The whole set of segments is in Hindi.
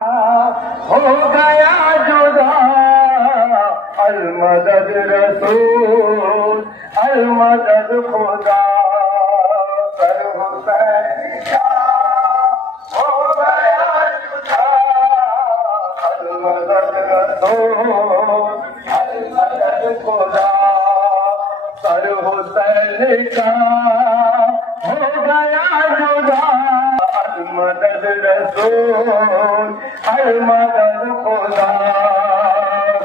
हो गया जुदा अलमदद रसूल अलमदद खुदा कर हुसैन का हो गया जुदा अलमदद रसूल अलमदद खुदा कर हुसैन का हो गया जुदा अलमदद रसूल अलमदद खुदा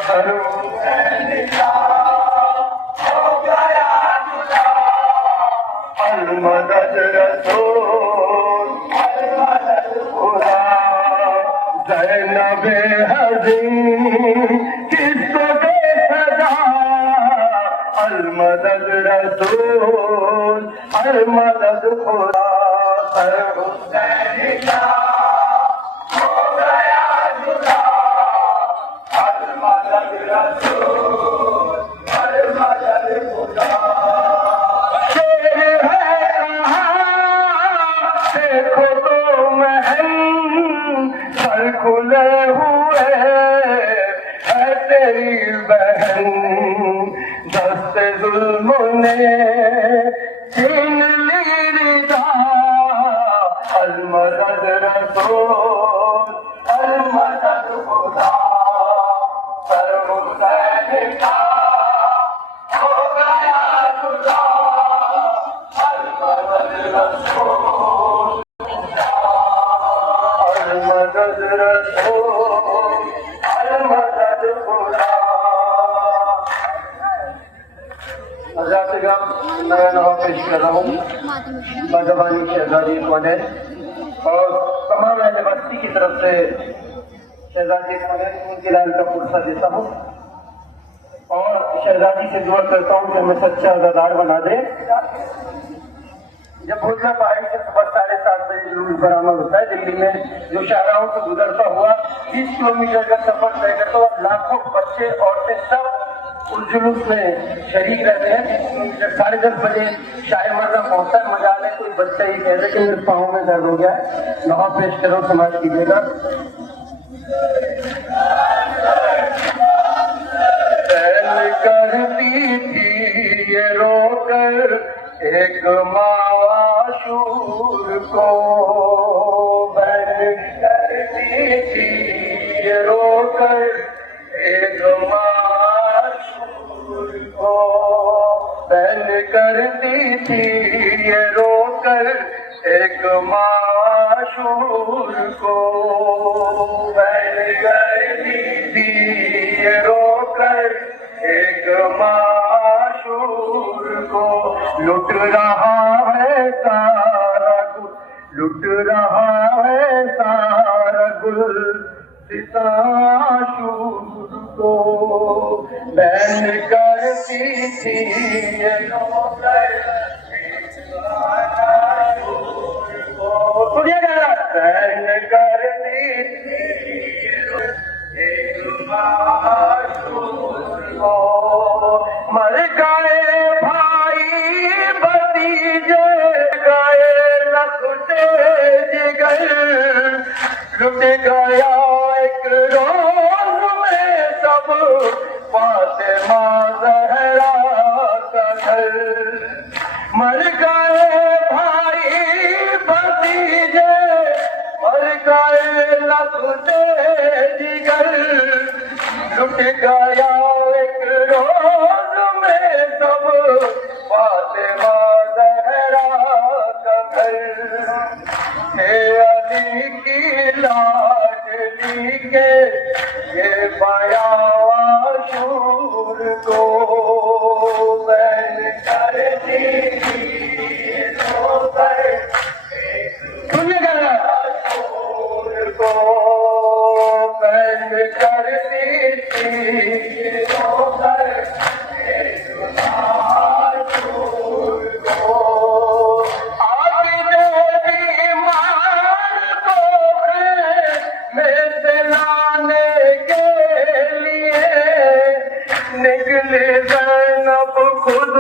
कर हुसैन का हो गया जुदा अलमदद रसूल अलमदद खुदा ज़ैनब हज़ीर किसको दे सजा अलमदद रसूल अलमदद खुदा कर हुसैन का हो गया जुदा अलमदद रसूल अलमदद खुदा शेर है कहाँ देखो तो महल सर खुले हुए है तेरी बहन दस्ते जुल्म ने छीन ली रिदा अलमदद रसूल अलमदद खुदा कर हुसैन का हो गया जुदा अलमदद रसूल अलमदद रसूल अलमदद खुदा नया नवा पेश कर रहा हूँ बाज़बानी शहजादी कौनैन और तमाम अहले बस्ती की तरफ से शहजादी कौनैन को उनकी लाल का पुरसा देता हूँ और शहजादी से दुआ करता हूँ कि हमें सच्चा आज़ादार बना दे। जब भोजला पहाड़ी से सुबह 7:30 बजे जुलूस बरामद होता है दिल्ली में जो शाहराहों से गुजरता हुआ 20 किलोमीटर का सफर तय करता हुआ लाखों बच्चे औरतें सब उस जुलूस में शरीक रहते हैं। 10:30 बजे शाह मर्दा पहुंचता है। मजा आने कोई बच्चा ही कहते कि मेरे पाँव में दर्द हो गया है। नवा पेश करो समाज कीजिएगा। करती थी ये रोकर एक माशूर को बैन करती थी ये रोकर एक को बैन करती थी ये रोकर एक माशूर को बैन करती थी ये रोकर एक माशूर को लुट रहा है सारा गुल लुट रहा है सारा गुल सिताशूर को बैन करती थी ये बैन करती थी एक माशूर को मर गए भाई भतीजे गए लखते जिगर लुट गया एक रोज में सब फातिमा ज़हरा का घर मर गए भाई भतीजे मर गए लखते जिगर लुट गया एक रोज में सब फातिमा ज़हरा का घर हे अली की लाडली के ये बयाशूर को बैन करती थी सुनिएगा को बैन करती थी निकले ज़ैनब खुद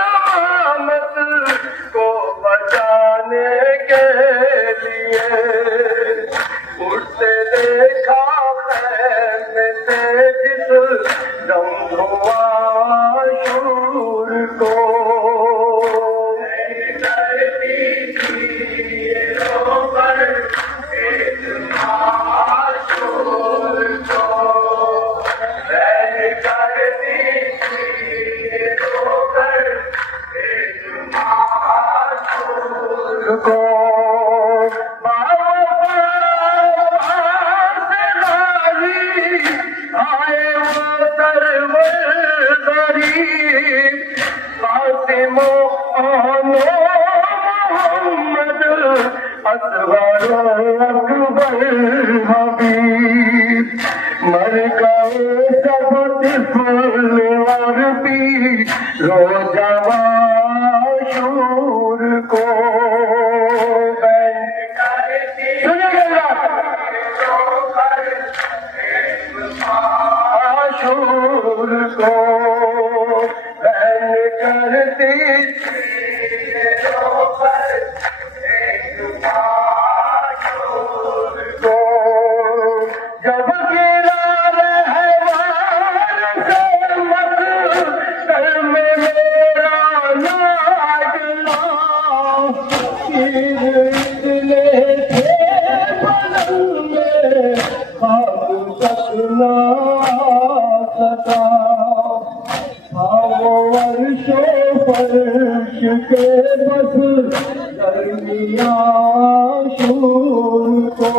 अमानत को बचाने के लिए उठते मर गए सब तिफल और पी रोजावा शूर को आशूर को बहन करती को जब गिरा रहवार से मत कल में मेरा लाडला इतने थे बदल में खाब सकना सका वो वर्षों फर्श के बस गर्मिया शूर को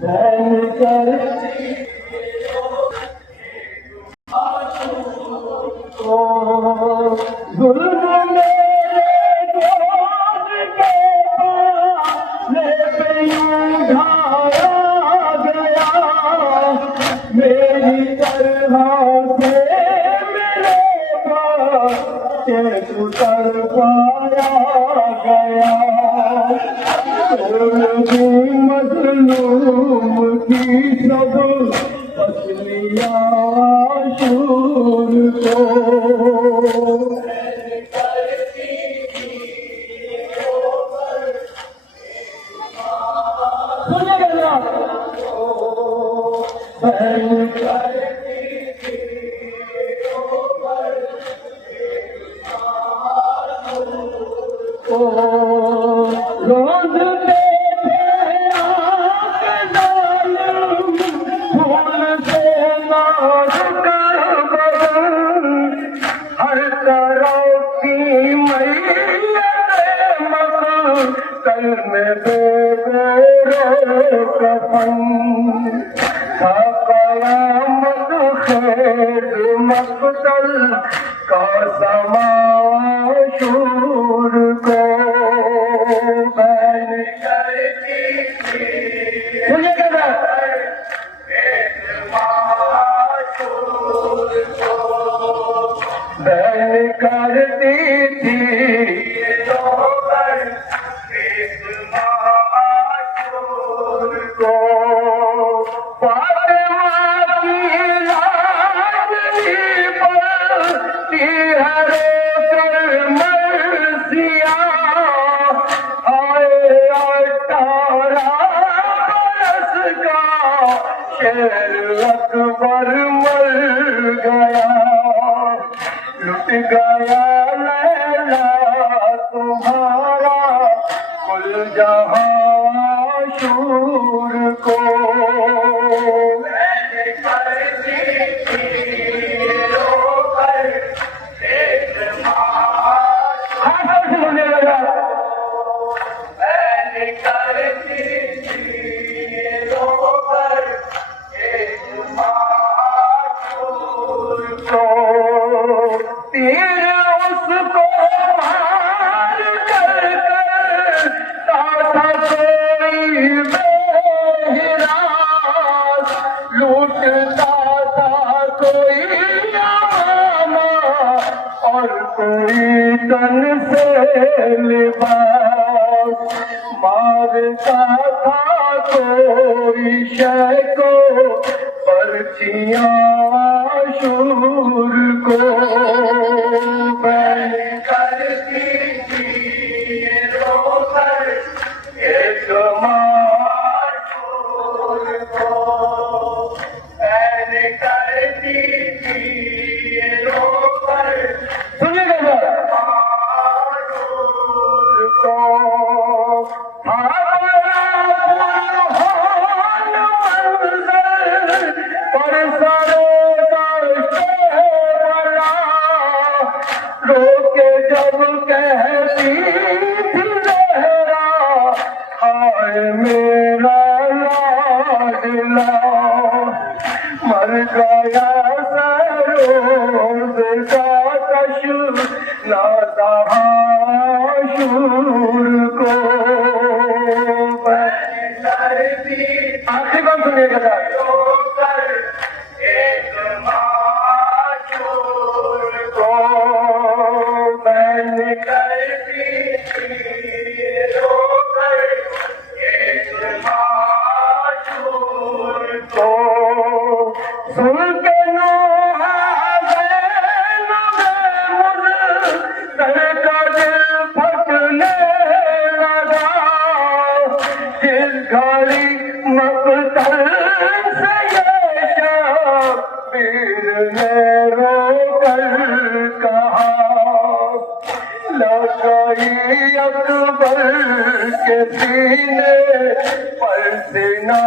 धन कर जुल्म मेरे गोद के पाले पे यूं ढाया गया मेरी तरह से मेरे पास उतर पाया गया मजलूम की सब पसलियां शूर को कल में कयामत खेद मकतल का समा शूर को बहन करती बहन करती थी को फातिमा की लाडली पलती हरे कर मर्सिया आए 18 बरस का शेर अकबर मर गया लुट गया लैला तुम्हारा कुल जहां शूर को तीर उसको मार कर लूटता था कोई आमा और कोई तन से लिबास मारता था कोई शय को पर्चियां शूर को बैन करती थी रोकर एक मार शूर को बैन करती थी रोकर सुनिएगा रोके जब कहती थी लहरा हाय मेरा लाडला मर गया सरोज का कश लाता शूर को आखिरी बात सुनिएगा सर। अकबर के सीने पर सीना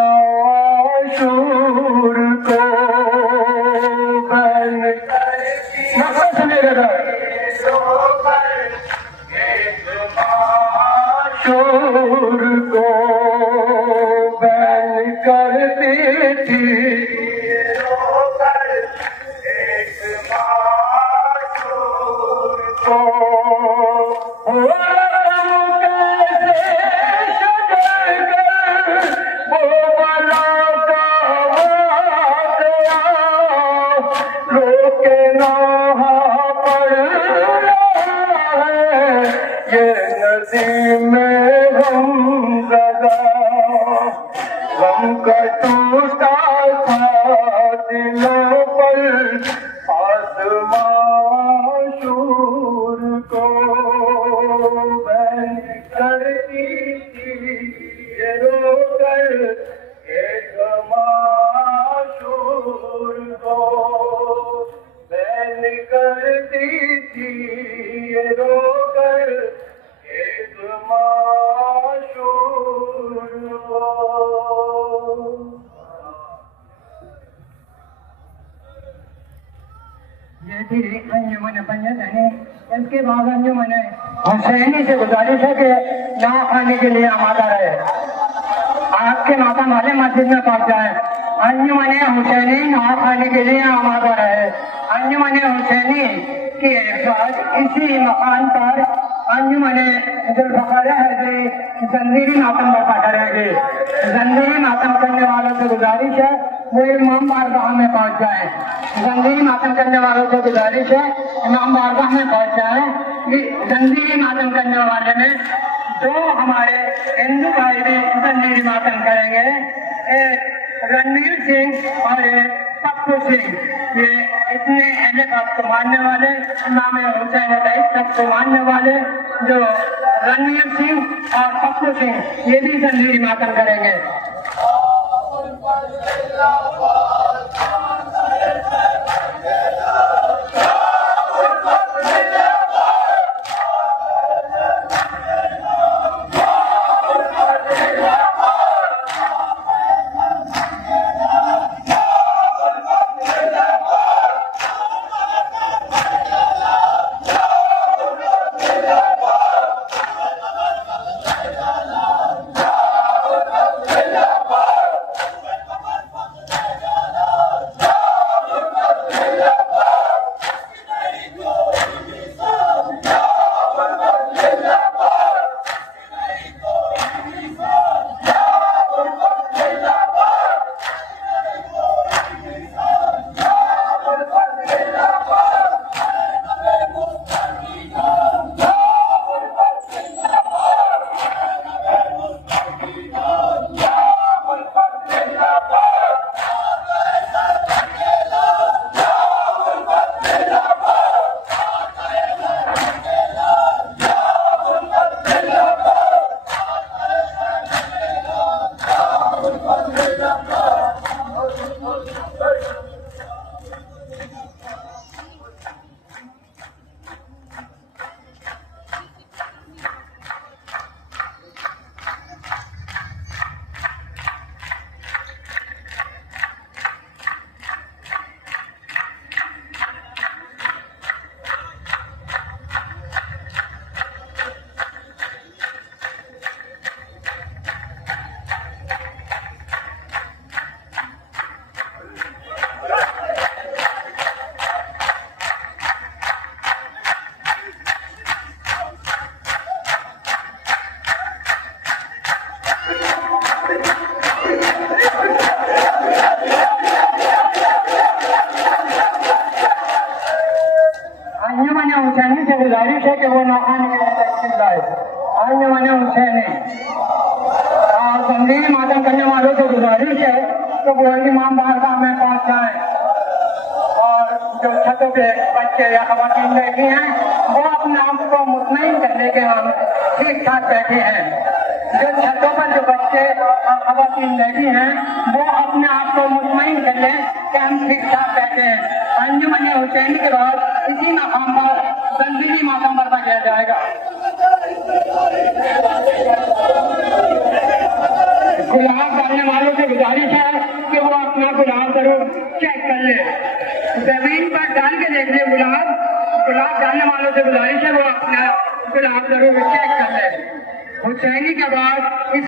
शूर को बन सुनिएगा शूर को बैन करती थी टूटा था दिलों पर आसमां शूर को बैन करती थी ये रोकर एक माशूर को बैन करती थी ये रोकर एक माशूर को। ये थी अंजुमन पंजत है। इसके बाद अंजुमन हुसैनी से गुजारिश है कि यहाँ खाने के लिए आमादा रहे, आपके माता वाले मस्जिद में पहुंच जाए। अंजुमन हुसैनी यहाँ खाने के लिए आमादा रहे। अंजुमन हुसैनी की इसी मकान पर अंजुमन जुल्फ़िकार हैदरी जंजीरी मातम बरपा करेंगे। जंजीरी मातम करने वालों से गुजारिश है वो इमाम बारगाह में पहुंच जाए। जंजीरी मातम करने वालों से गुजारिश है इमाम बारगाह में पहुंच जाए। जंजीरी मातम करने वाले में दो हमारे हिंदू भाई भी जंजीरी मातम करेंगे, एक रणवीर सिंह और एक पप्पू सिंह। ये इतने अहले बात को मानने वाले, इमाम हुसैन तक को मानने वाले जो रणवीर सिंह और पप्पू सिंह ये भी जंजीरी मातम करेंगे। अंजुमन हुसैनी से गुजारिश है कि वो ना खाने के लिए तशरीफ लाए। अंजुमन हुसैनी और तंजीम मातम करने वालों से गुजारिश है तो वो इमाम बारगाह में पहुंच जाए और जो छतों पे बच्चे या खवातीन बैठी हैं वो अपने आप को मुतमईन करने के हम ठीक ठाक बैठे हैं। जो छतों पर जो बच्चे और खवातीन बैठी हैं वो अपने आप को मुतमईन कर लें कि हम ठीक ठाक बैठे हैं। अंजुमन हुसैनी के बाद इसी मकाम पर तंजीमी मातम बर्पा किया जाएगा। गुलाब डालने वालों से गुजारिश है कि वो अपना गुलाब जरूर चेक कर ले। जमीन पर डाल के देख ले गुलाब डालने वालों से गुजारिश है वो अपना गुलाब जरूर चेक कर ले। हुसैनी के बाद